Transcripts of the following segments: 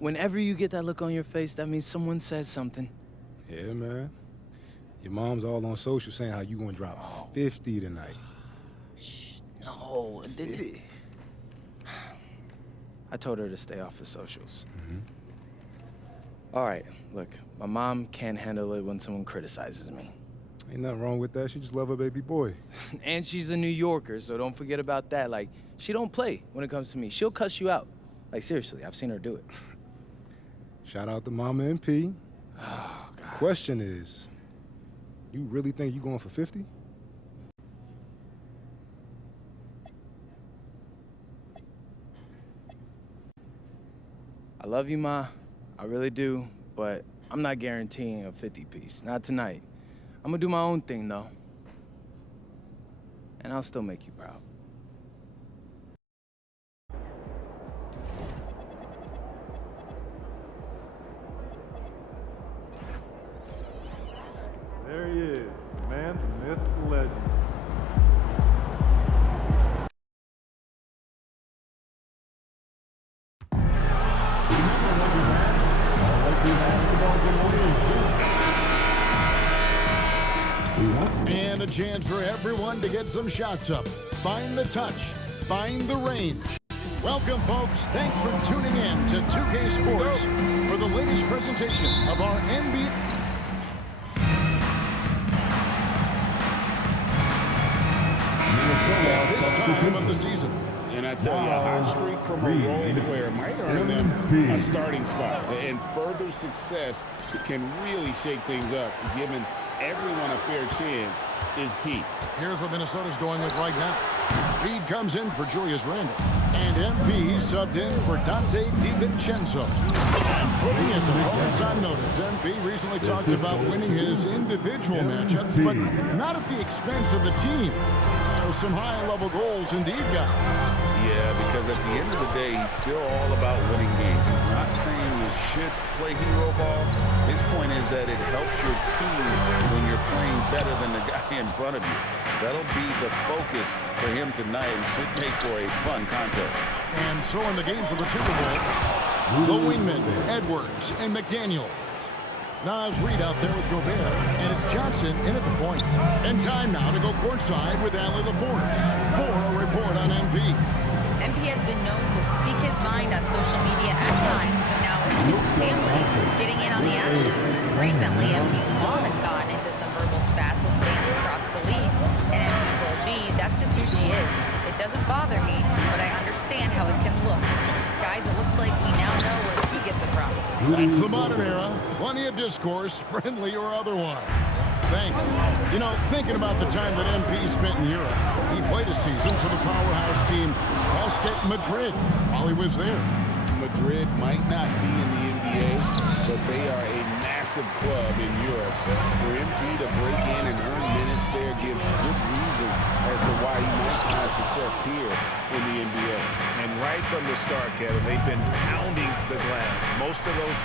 whenever you get that look on your face, that means someone says something. Yeah, man. Your mom's all on social saying how you gonna drop 50 tonight. No. I told her to stay off of socials. All right, look, my mom can't handle it when someone criticizes me. Ain't nothing wrong with that. She just love her baby boy. And she's a New Yorker, so don't forget about that. Like, she don't play when it comes to me. She'll cuss you out. Like, seriously, I've seen her do it. Shout out to Mama and P. Oh, God. Question is, you really think you going for 50? I love you, Ma. I really do, but I'm not guaranteeing a 50-piece. Not tonight. I'm gonna do my own thing, though. And I'll still make you proud. There he is, the man, the myth, the legend. And a chance for everyone to get some shots up. Find the touch. Find the range. Welcome, folks. Thanks for tuning in to 2K Sports for the latest presentation of our NBA. This time of the season. And I tell you, a hot streak from a role player might earn them a starting spot. And further success can really shake things up. Giving everyone a fair chance is key. Here's what Minnesota's going with right now. Reed comes in for Julius Randle. And MP subbed in for Dante DiVincenzo. And putting his opponents on notice, MP recently talked about winning his individual matchups, but not at the expense of the team. Some high-level goals indeed, guys. Yeah, because at the end of the day, he's still all about winning games. He's not saying you should play hero ball. His point is that it helps your team when you're playing better than the guy in front of you. That'll be the focus for him tonight and should make for a fun contest. And so in the game for the Timberwolves, the wingmen, Edwards and McDaniel. Naz Reid out there with Gobert, and it's Johnson in at the point. And time now to go courtside with Allie LaForce for a report on MP. MP has been known to speak his mind on social media at times, but now it's his family getting in on the action. Recently, MP's mom has gotten into some verbal spats with fans across the league, and MP told me that's just who she is. It doesn't bother me, but I understand how it can look. Guys, it looks like we now know where he gets it from. That's the modern era. Plenty of discourse, friendly or otherwise. Thanks. You know, thinking about the time that MP spent in Europe, he played a season for the powerhouse team Basket Madrid while he was there. Madrid might not be in the NBA, but they are a massive club in Europe. For MP to break in and earn minutes there gives good reason as to why he might find success here in the NBA. And right from the start, Kevin, they've been pounding the glass. Most of those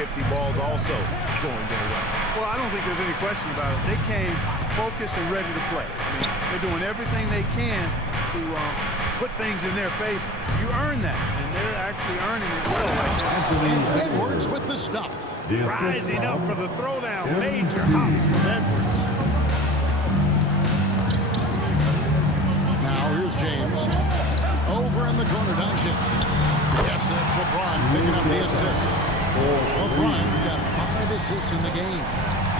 50-50 balls also going their way. Well, I don't think there's any question about it. They came focused and ready to play. I mean, they're doing everything they can to put things in their favor. You earn that, and they're actually earning it well right now. And Edwards with the stuff. Rising up for the throwdown. Major hops from Edwards. Now here's James. Over in the corner, Doncic. Yes, that's LeBron picking up the assist. LeBron's got 5 assists in the game.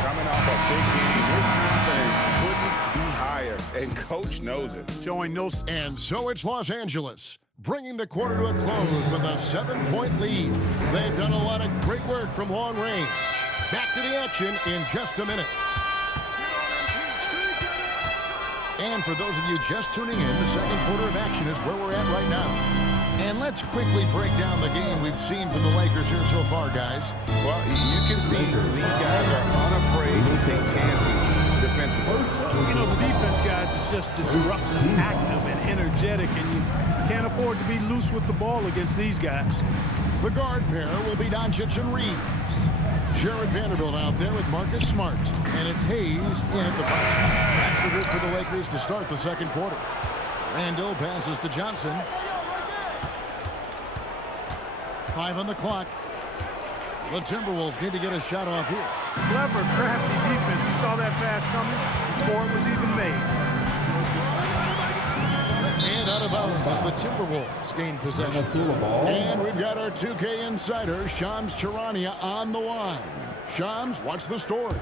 Coming off a big game, his confidence couldn't be higher, and Coach knows it. Showing no... And so it's Los Angeles, bringing the quarter to a close with a 7-point lead. They've done a lot of great work from long range. Back to the action in just a minute. And for those of you just tuning in, the second quarter of action is where we're at right now. And let's quickly break down the game we've seen from the Lakers here so far, guys. Well, you can see these guys are unafraid to take chances defensively. You know, the defense, guys, is just disruptive, active, and energetic, and you can't afford to be loose with the ball against these guys. The guard pair will be Doncic and Reed. Jared Vanderbilt out there with Marcus Smart. And it's Hayes in at the box. That's the route for the Lakers to start the second quarter. Randle passes to Johnson. 5 on the clock. The Timberwolves need to get a shot off here. Clever, crafty defense. He saw that pass coming before it was even made. And out of bounds as the Timberwolves gain possession. And we've got our 2K insider, Shams Charania, on the line. Shams, what's the story?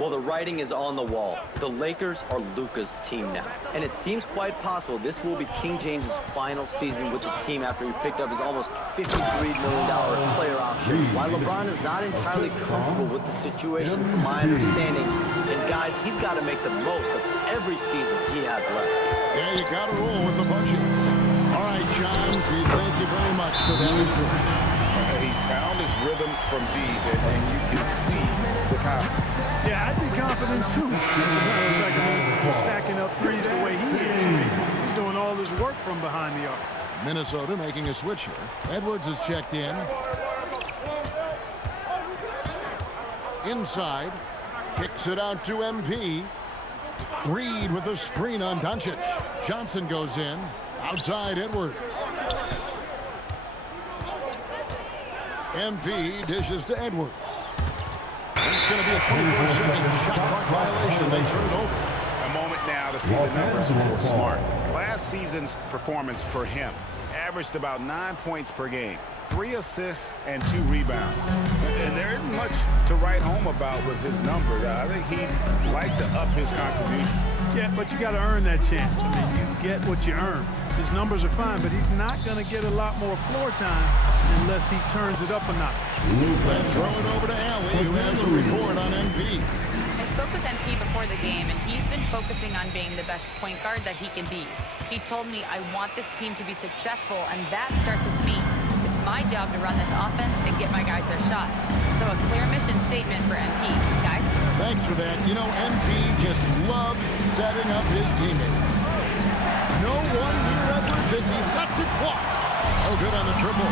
Well, the writing is on the wall. The Lakers are Luka's team now. And it seems quite possible this will be King James' final season with the team after he picked up his almost $53 million player option. While LeBron is not entirely comfortable with the situation, from my understanding, and guys, he's got to make the most of every season he has left. Yeah, you got to roll with the punches. All right, Shams, we thank you very much for that report. He's found his rhythm from deep, and you can see the confidence. Yeah, I'd be confident too. Like, stacking up threes the way he is. He's doing all his work from behind the arc. Minnesota making a switch here. Edwards is checked in. Inside. Kicks it out to MP. Reed with a screen on Doncic. Johnson goes in. Outside Edwards. MP dishes to Edwards. It's going to be a 24-second shot clock violation. They turn it over. A moment now to see the numbers for Smart. Last season's performance for him averaged about 9 points per game, 3 assists, and 2 rebounds. And there isn't much to write home about with his numbers. I think he'd like to up his contribution. Yeah, but you got to earn that chance. I mean, you get what you earn. His numbers are fine, but he's not going to get a lot more floor time unless he turns it up a notch. Let's throw it over to Allie, who has a report on MP. I spoke with MP before the game, and he's been focusing on being the best point guard that he can be. He told me, I want this team to be successful, and that starts with me. It's my job to run this offense and get my guys their shots. So a clear mission statement for MP. Guys? Thanks for that. You know, MP just loves setting up his teammates. No one near Edwards as he lets it fly. Oh, good on the triple.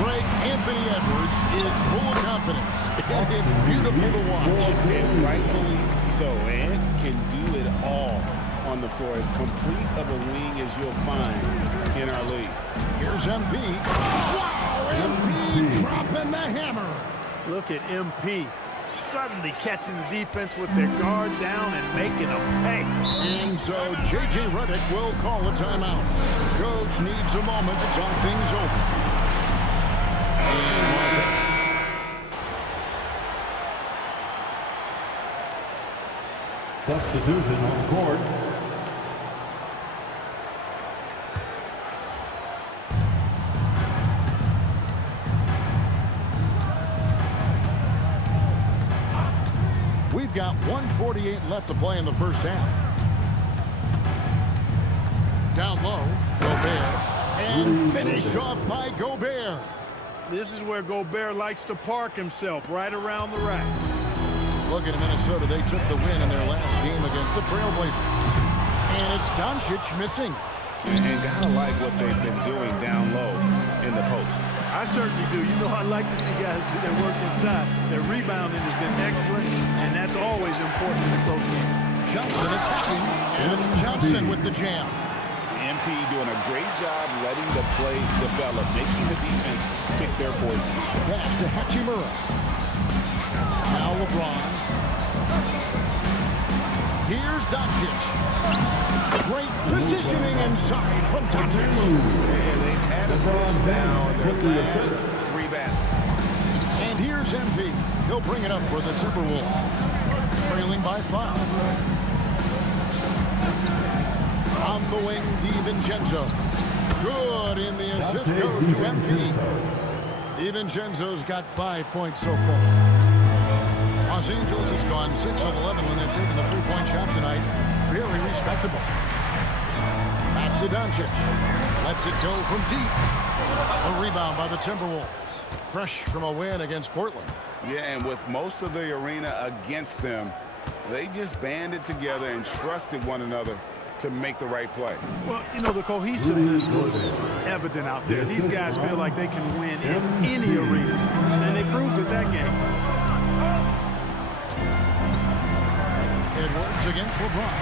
Greg, Anthony Edwards is full of confidence. And it's beautiful to watch. And rightfully so. And can do it all on the floor. As complete of a wing as you'll find in our league. Here's MP. Wow! MP dropping the hammer. Look at MP suddenly catching the defense with their guard down and making them pay. And so J.J. Redick will call a timeout. Coach needs a moment to talk things over. And was it? Substitution on court. We've got 1:48 left to play in the first half. Down low, Gobert, and finished off by Gobert. This is where Gobert likes to park himself, right around the rack. Look at Minnesota. They took the win in their last game against the Trailblazers. And it's Doncic missing. And gotta like what they've been doing down low in the post. I certainly do. You know, I like to see guys do their work inside. Their rebounding has been excellent, and that's always important in a close game. Johnson attacking, and it's Johnson with the jam. MP doing a great job letting the play develop, making the defense pick their poison. Pass to Hachimura. Now LeBron. Here's Doncic. Great positioning inside from Doncic. And they've had assists now in their last 3 baskets. And here's MP. He'll bring it up for the Timberwolves. Trailing by 5. On the wing, DiVincenzo. Good, in the assist goes to MP. DiVincenzo's got 5 points so far. Los Angeles has gone 6 of 11 when they're taking the 3-point shot tonight. Very respectable. Back to Doncic. Lets it go from deep. A rebound by the Timberwolves. Fresh from a win against Portland. Yeah, and with most of the arena against them, they just banded together and trusted one another to make the right play. Well, you know, the cohesiveness was evident out there. These guys feel like they can win in any arena, and they proved it that game. Edwards against LeBron.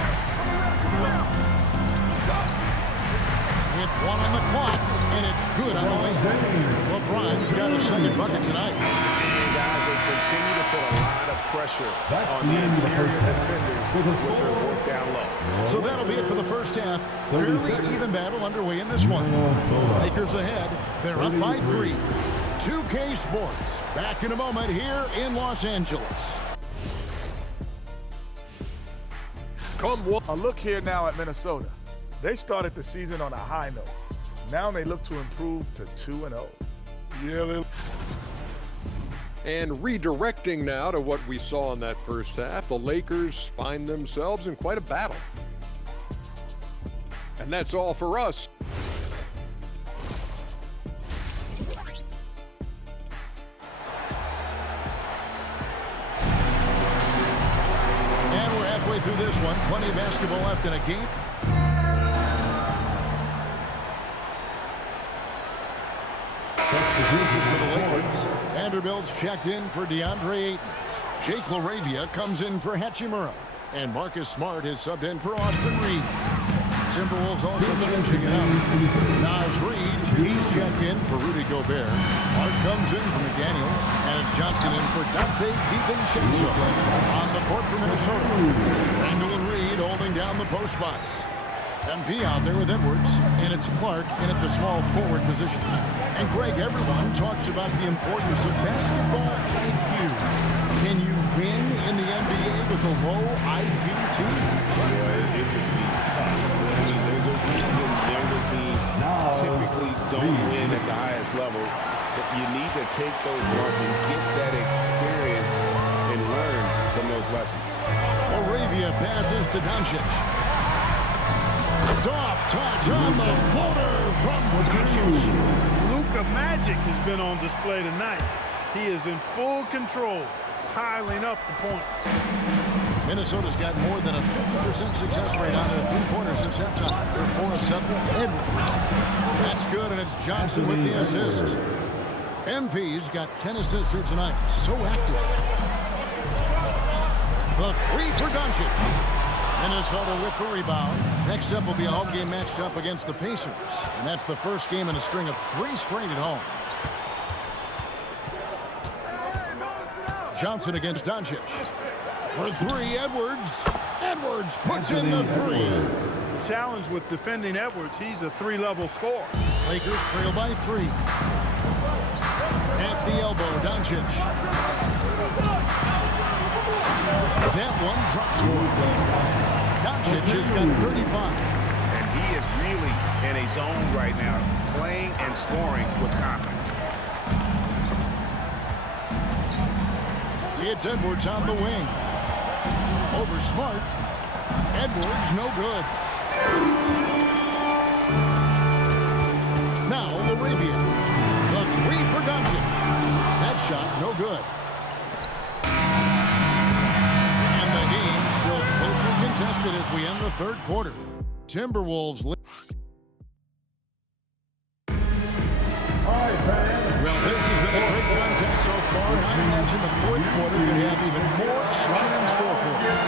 With 1 on the clock, and it's good on the way. LeBron's got a second bucket tonight. guys, they continue to put a lot of pressure on the interior defenders with their work down low. So that'll be it for the first half. Fairly even battle underway in this one. Lakers ahead. They're up by 3. 2K Sports. Back in a moment here in Los Angeles. A look here now at Minnesota. They started the season on a high note. Now they look to improve to 2-0. And redirecting now to what we saw in that first half, the Lakers find themselves in quite a battle. And that's all for us. And we're halfway through this one. Plenty of basketball left in a game. For the Lakers. Vanderbilt's checked in for DeAndre Ayton. Jake LaRavia comes in for Hachimura. And Marcus Smart is subbed in for Austin Reed. Timberwolves also changing it up. Naz Reid, he's checked in for Rudy Gobert. Hart comes in for McDaniels. And it's Johnson in for Dante DiVincenzo. On the court for Minnesota. Randall and Reed holding down the post spots. MP out there with Edwards, and it's Clark in at the small forward position. And Greg, everyone talks about the importance of basketball IQ. Can you win in the NBA with a low IQ team? Well, it would be tough. I mean, there's a reason younger teams typically don't win at the highest level. But you need to take those lumps and get that experience and learn from those lessons. Moravia passes to Doncic. Soft touch on the floater from Doncic. Luka Magic has been on display tonight. He is in full control, piling up the points. Minnesota's got more than a 50% success rate on their three-pointers since halftime. They're 4 of 7. Edwards. That's good, and it's Johnson with the assist. MP's got 10 assists here tonight. So active. The 3 for Doncic. Minnesota with the rebound. Next up will be a home game matched up against the Pacers. And that's the first game in a string of 3 straight at home. Johnson against Doncic. For 3, Edwards. Edwards puts in the 3. The challenge with defending Edwards, he's a 3-level scorer. Lakers trail by 3. At the elbow, Doncic. That one drops for Doncic has got 35. And he is really in a zone right now, playing and scoring with confidence. It's Edwards on the wing. Over Smart. Edwards, no good. Now LaRavia. The 3 for Doncic. That shot, no good. And the game still closely contested as we end the third quarter. Timberwolves. Well, this has been a great contest so far, and I imagine the fourth quarter could have even more action in store for us.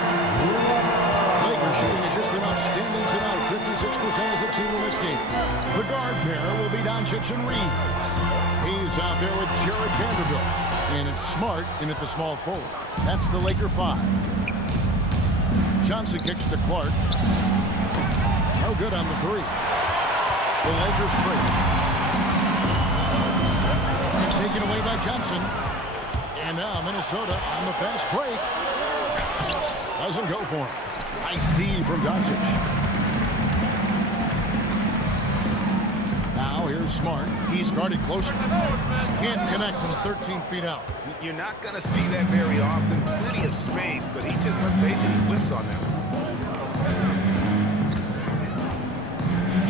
Lakers shooting has just been outstanding tonight, 56% as a team in this game. The guard pair will be Doncic and Reed. He's out there with Jared Vanderbilt, and it's Smart in at the small forward. That's the Laker 5. Johnson kicks to Clark. No good on the 3. The Lakers trade. Taken away by Johnson. And now Minnesota on the fast break. Doesn't go for him. Nice D from Doncic. Now here's Smart. He's guarded closer. Can't connect from 13 feet out. You're not going to see that very often. Plenty of space, but he just, let's face it, he whiffs on that one.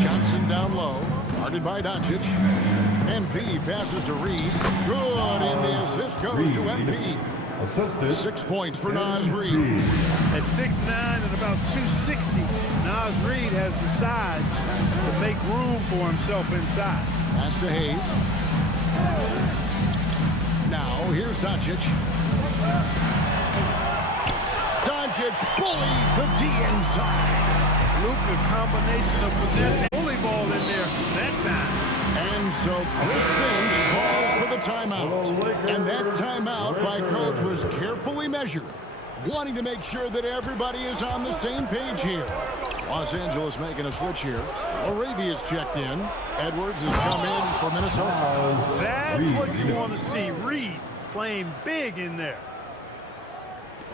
Johnson down low. Guarded by Doncic. MP passes to Reed. Good, and the assist goes to MP. 6 points for Naz Reid. At 6'9" and about 260, Naz Reid has the size to make room for himself inside. Pass to Hayes. Now, here's Doncic. Doncic bullies the D inside. Luka combination of finesse and bully ball in there that time. And so Chris Finch calls the for the timeout. And that timeout by Coach was carefully measured, wanting to make sure that everybody is on the same page here. Los Angeles making a switch here. Aravia's checked in. Edwards has come in for Minnesota. That's what you want to see. Reed playing big in there.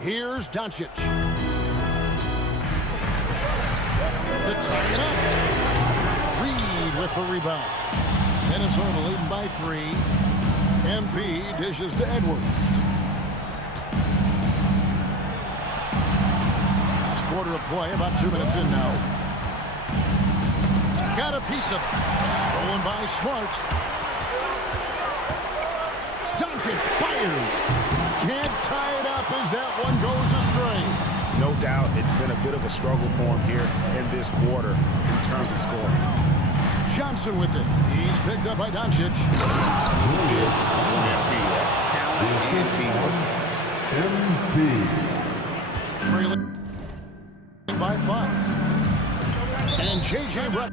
Here's Doncic. To tie it up. Reed with the rebound. Minnesota leading by 3. MP dishes to Edwards. Last quarter of play, about 2 minutes in now. Got a piece of it. Stolen by Smart. Doncic fires. Can't tie it up as that one goes astray. No doubt it's been a bit of a struggle for him here in this quarter in terms of scoring. Johnson with it. He's picked up by Doncic. That's talent and teamwork. Trailing by 5. And J.J. Redick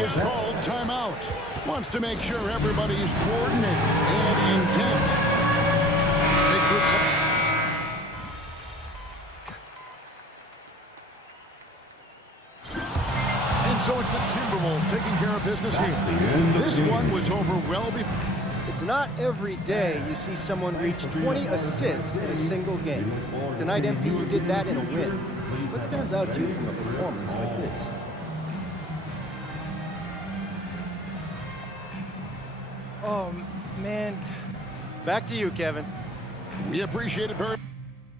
is called timeout. Wants to make sure everybody is coordinated and intent. Big groups. And so it's the Timberwolves taking care of business here. This one was over well before. It's not every day you see someone reach 20 assists in a single game. Tonight, MP, you did that in a win. What stands out to you from a performance like this? Oh, man. Back to you, Kevin. We appreciate it very